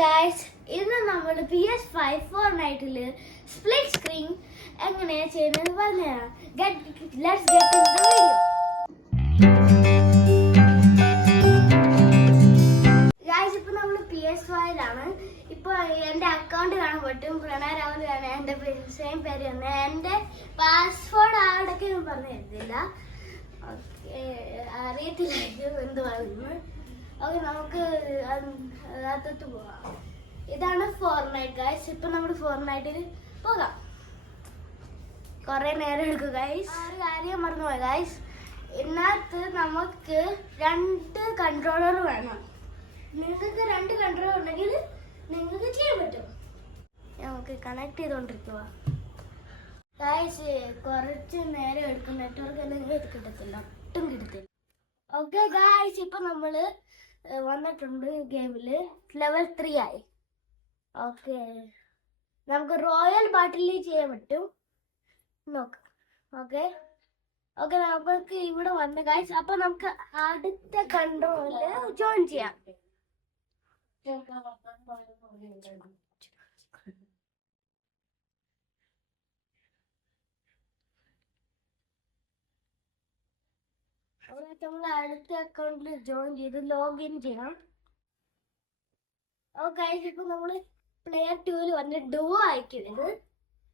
Guys, ഇന്ന് നമ്മൾ PS5 ഫോർട്നൈറ്റില് split screen എങ്ങനെയാ ചെയ്യുന്നത് പറഞ്ഞുതരാം. Let's get in the video. Guys, ഇപ്പൊ നമ്മൾ PS5ലാണ്. ഇപ്പൊ എന്റെ അക്കൗണ്ട് കാണാൻ പറ്റും. പ്രണയ രാഹുലാണ് എന്റെ സെയിം പേര് തന്നെ. എന്റെ പാസ്വേഡ് ആടൊക്കെ ഞാൻ പറഞ്ഞു തരുന്നില്ല. അറിയത്തില്ലായിരിക്കും എന്ത് പറയുന്നു. ഓക്കെ, നമുക്ക് അകത്തോട്ട് പോവാം. ഇതാണ് ഫോർട്നൈറ്റ് ഗൈസ്. ഇപ്പൊ നമ്മൾ ഫോർട്നൈറ്റിൽ പോകാം. കുറെ നേരം എടുക്കും ഗൈസ്. ഒരു കാര്യം മറന്നുപോയി ഗൈസ്, ഇതിനകത്ത് നമുക്ക് 2 കൺട്രോളർ വേണം. നിങ്ങൾക്ക് 2 കൺട്രോളർ ഉണ്ടെങ്കിൽ നിങ്ങൾക്ക് ചെയ്യാൻ പറ്റും. നമുക്ക് കണക്ട് ചെയ്തോണ്ടിരിക്കുക ഗൈസ്. കുറച്ച് നേരം എടുക്കും. നെറ്റ്വർക്ക് അല്ലെങ്കിൽ ഇത് കിട്ടത്തില്ല, ഒട്ടും കിട്ടത്തില്ല. ഓക്കെ ഗൈസ്, ഇപ്പൊ നമ്മള് വന്നിട്ടുണ്ട് ഗെയിമില്. ലെവൽ 3 ആയി. ഓക്കെ, നമുക്ക് റോയൽ ബാറ്റിൽ ചെയ്യാൻ പറ്റും. നോക്കാം. ഓക്കെ ഓക്കെ, നമുക്ക് ഇവിടെ വന്ന് ഗൈസ്. അപ്പൊ നമുക്ക് അടുത്ത കൺട്രോളില് ജോയിൻ ചെയ്യാം. നമ്മൾ അടുത്ത അക്കൗണ്ടിൽ ജോയിൻ ചെയ്ത് ലോഗിൻ ചെയ്യണം. ഓക്കെ, ഇപ്പൊ നമ്മള് പ്ലെയർ 2 വന്ന് ഡോ അയക്കുന്നത്.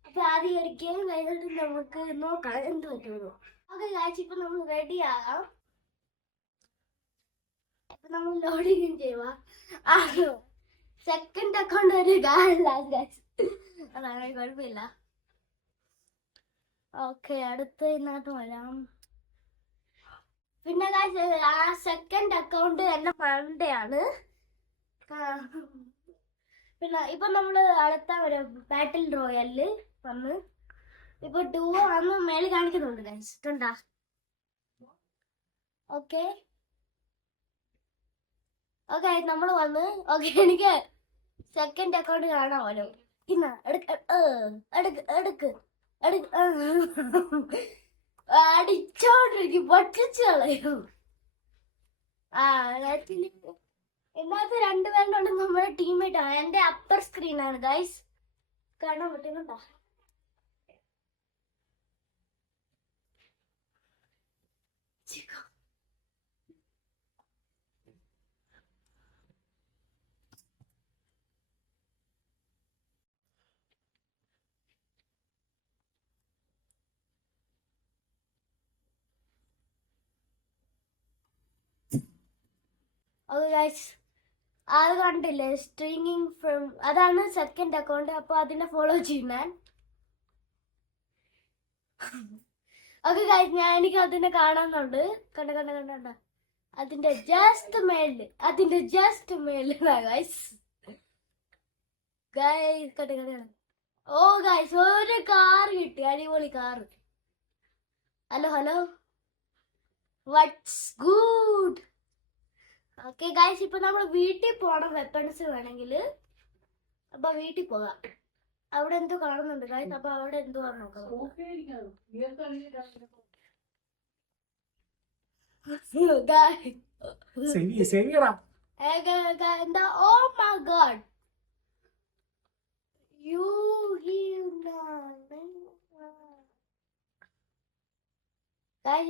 അപ്പൊ ആദ്യം ഒരിക്കലും കഴിഞ്ഞിട്ട് നമുക്ക് നോക്കാം എന്ത് പറ്റുമോ. ഓക്കെ ഗൈസ്, ഇപ്പൊ നമ്മൾ റെഡി ആകാം. ഇപ്പൊ നമ്മൾ ലോഡിങ് ചെയ്യുക. സെക്കൻഡ് അക്കൗണ്ട് ഒരു ഗൈസ്, അതാണ് കുഴപ്പമില്ല. ഓക്കെ, അടുത്ത ഇതിനകത്ത് വരാം. പിന്നെ ആ സെക്കൻഡ് അക്കൗണ്ട് എന്റെ ഫ്രണ്ട് ആണ്. പിന്നെ ഇപ്പൊ നമ്മള് അടുത്ത ഒരു ബാറ്റിൽ റോയലില് വന്ന് ഇപ്പൊ 2 വന്ന് മേളിൽ കാണിക്കുന്നുണ്ട് ഗൈസ്. ഇട്ടുണ്ടാ? ഓക്കെ ഓക്കെ, നമ്മൾ വന്ന്. ഓക്കെ, എനിക്ക് സെക്കൻഡ് അക്കൗണ്ട് കാണാമല്ലോ. ഇന്ന എടുക്ക് അടിച്ചോണ്ടിരിക്കും, പൊട്ടിച്ചു കളയും. ഇന്നത്തെ 2 പേരുണ്ട് നമ്മുടെ ടീമേറ്റ് ആണ്. എന്റെ അപ്പർ സ്ക്രീൻ ആണ് ഗൈസ്, കാണാൻ പറ്റുന്നുണ്ടോ? ഓക്കെ ഗൈസ്, അത് കണ്ടില്ലേ സ്ട്രീമിംഗ് ഫ്രം, അതാണ് സെക്കൻഡ് അക്കൗണ്ട്. അപ്പൊ അതിനെ ഫോളോ ചെയ്യും ഞാൻ. ഓക്കെ ഗൈസ്, എനിക്ക് അതിനെ കാണാനുണ്ട്. കണ്ട അതിന്റെ ജസ്റ്റ് മേലില് ഗൈസ്. കണ്ട. ഓ ഗൈസ്, ഒരു കാർ കിട്ടി, അടിപൊളി car. Hello what's good. Okay guys, ഇപ്പൊ നമ്മൾ വീട്ടിൽ പോകണം വെപ്പൺസ് വേണമെങ്കിൽ. അപ്പൊ വീട്ടിൽ പോകാം. അവിടെ എന്തോ കാണുന്നുണ്ട് ഗൈസ്. അപ്പൊ അവിടെ എന്തോ നോക്കാം. എന്താ? ഓ മൈ ഗോഡ്,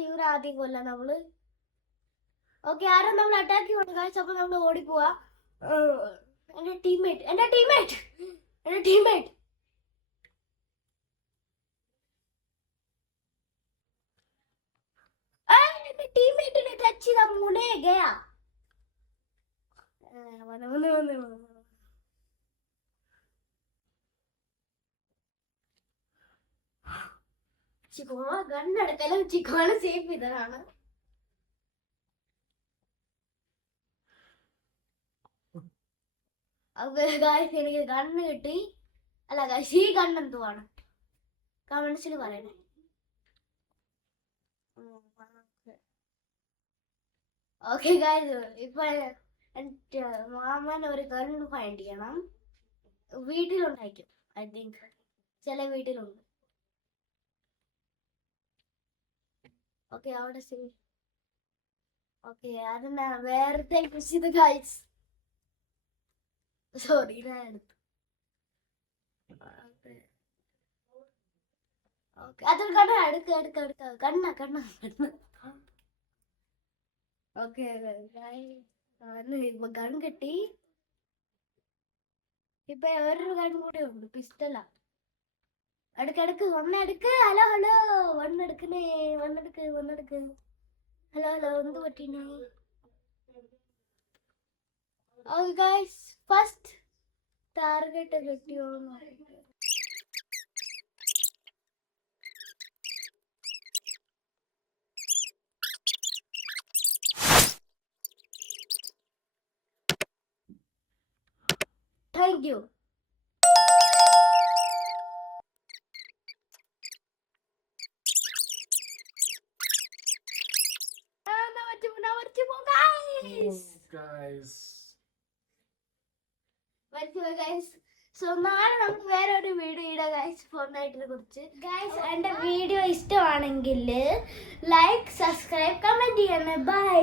ഇവർ ആദ്യം കൊല്ലാം നമ്മള്. ഓക്കെ, ആരും നമ്മൾ അറ്റാക്ക് ചെയ്യണം ഗൈസ്. അപ്പൊ നമ്മൾ ഓടിപ്പോവാ. എന്റെ ടീമേറ്റ് ടീമേറ്റിനെ ടച്ച് ചെയ്ത മുനേ ഗയാ. ചിക്കോണ ഗണ്ണെടുക്കലും ചിക്കോണ സേഫ് ഇതാണ്. എനിക്ക് ഗണ്ണ് കിട്ടി. അല്ല ഗൈസ്, ഈ ഗണ്ണെന്തുവാണ് കമന്റ്സിൽ പറയണേ. ഓക്കെ ഗൈസ്, ഇപ്പൊ മാമൻ ഒരു ഗണ്ണ് ഫൈൻഡ് ചെയ്യണം. വീട്ടിലുണ്ടായിരിക്കും, ഐ തിങ്ക്. ചില വീട്ടിലുണ്ട്. ഓക്കെ, അവിടെ ഓക്കെ, അതെന്താ വേറെ ഗൈസ്. സോറി ഞാൻ എടുത്തു. ഓക്കെ അതൊരു എടുക്ക കണ്ണ ഓക്കെ ഇപ്പൊ ഗൺ കിട്ടി. ഇപ്പൊ വേറൊരു ഗൺ കൂടെ ഉണ്ട്, പിസ്റ്റലാ. എടുക്ക് ഒന്നെടുക്ക്. ഹലോ ഒന്നെടുക്കണേ, ഒന്നെടുക്ക്. ഹലോ എന്ത് പറ്റീനെ? ഓക്കെ ഗൈസ്, ഫസ്റ്റ് ടാർഗറ്റ് കിട്ടിയോ? Thank you. സോ നാളെ നമുക്ക് വേറെ ഒരു വീഡിയോ ഇടാം ഗൈസ്, ഫോർട്ട്നൈറ്റിനെ കുറിച്ച്. ഗൈസ് എന്റെ വീഡിയോ ഇഷ്ടമാണെങ്കിൽ ലൈക്ക്, സബ്സ്ക്രൈബ്, കമന്റ് ചെയ്യണേ. ബൈ.